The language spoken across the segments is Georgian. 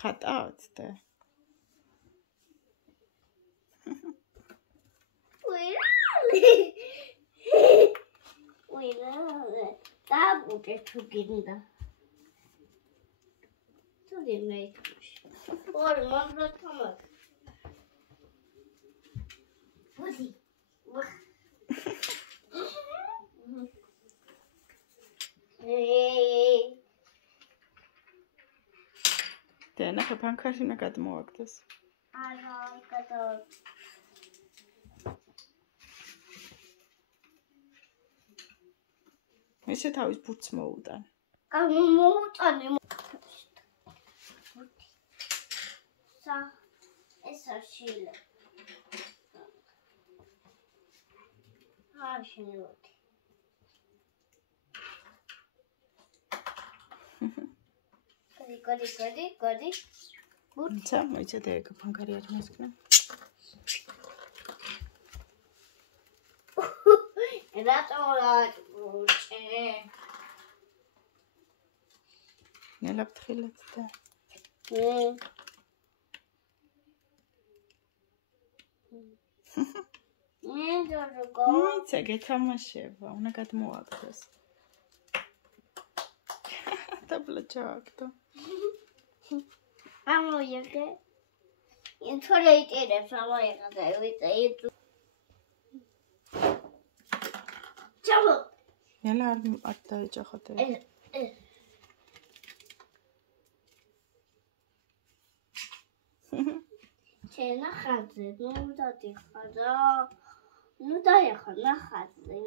ხატავთ და და უკვე თუ გინდა თუ გინდა იქნება ორი მომდა თამარ მოდი და ნახე ფანქარშინა გადმოაგდეს არა გადავ ესე თავის ბურთს მოუტან. გამოუტანე. სა ეს არშილა. არშილოთი. გადი. ბურთი მოიცადე ეგ ფანქარი არ მოსკნა. ნელაპ თხილეთ და მოიცა გეთამაშება უნდა გადმოაგდეს დაბლა ჩააგდო ამოიღე თორე იტირებს ამოიღე და ვიტა ჩავო ნელა არ დაეჭახოთ ჩენა ხაძე ნუ დადიხარა ნუ დაიხა ნახაძე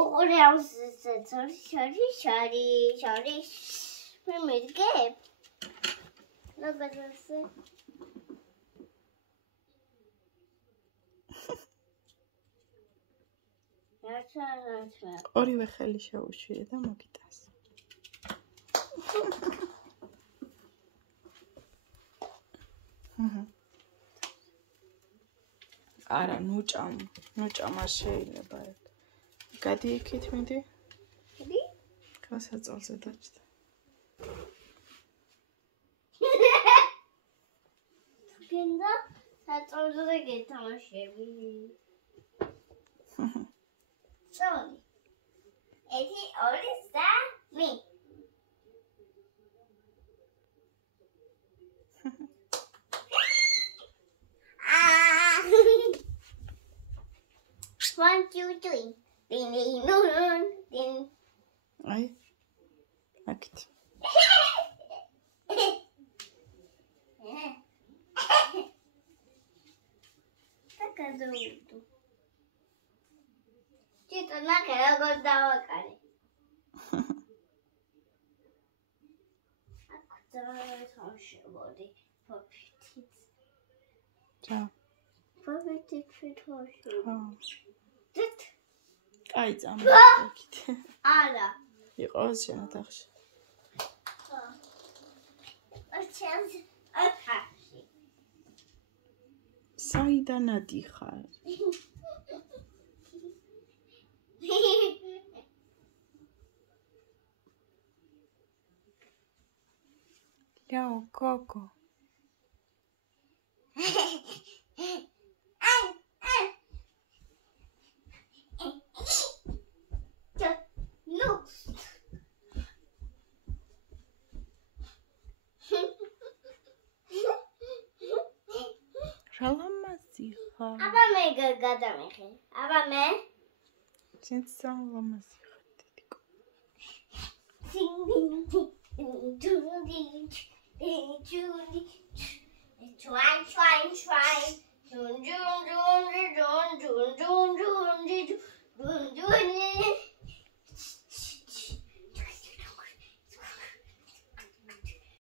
უყურე ამს შარი მემერგე ლაგადასე ორივე ხელი შეუშვიე და მოგიტანს. არა, ნუჭამ არ შეიძლება. გადი იქით მიდი. მიდი? გასაწოლზე დაჭდა. გინდა საწოლზე გეთამაშები. Sorry. Eti orisa mi. One, two, three. Din. Ay. Akit. Takazoutu. Tito na kaya gostava kare. Akutara toshibodi popit. Ciao. Popit toshi. Dit. Ay წამოვიდეთ. არა. იყოს შენათახში. ოჩელს ათახში. საიდან ადიხარ? Ciao, Coco. Шаламасиха. Aba me gadamexi. Aba me? 진짜 ламасиха дедико. Try.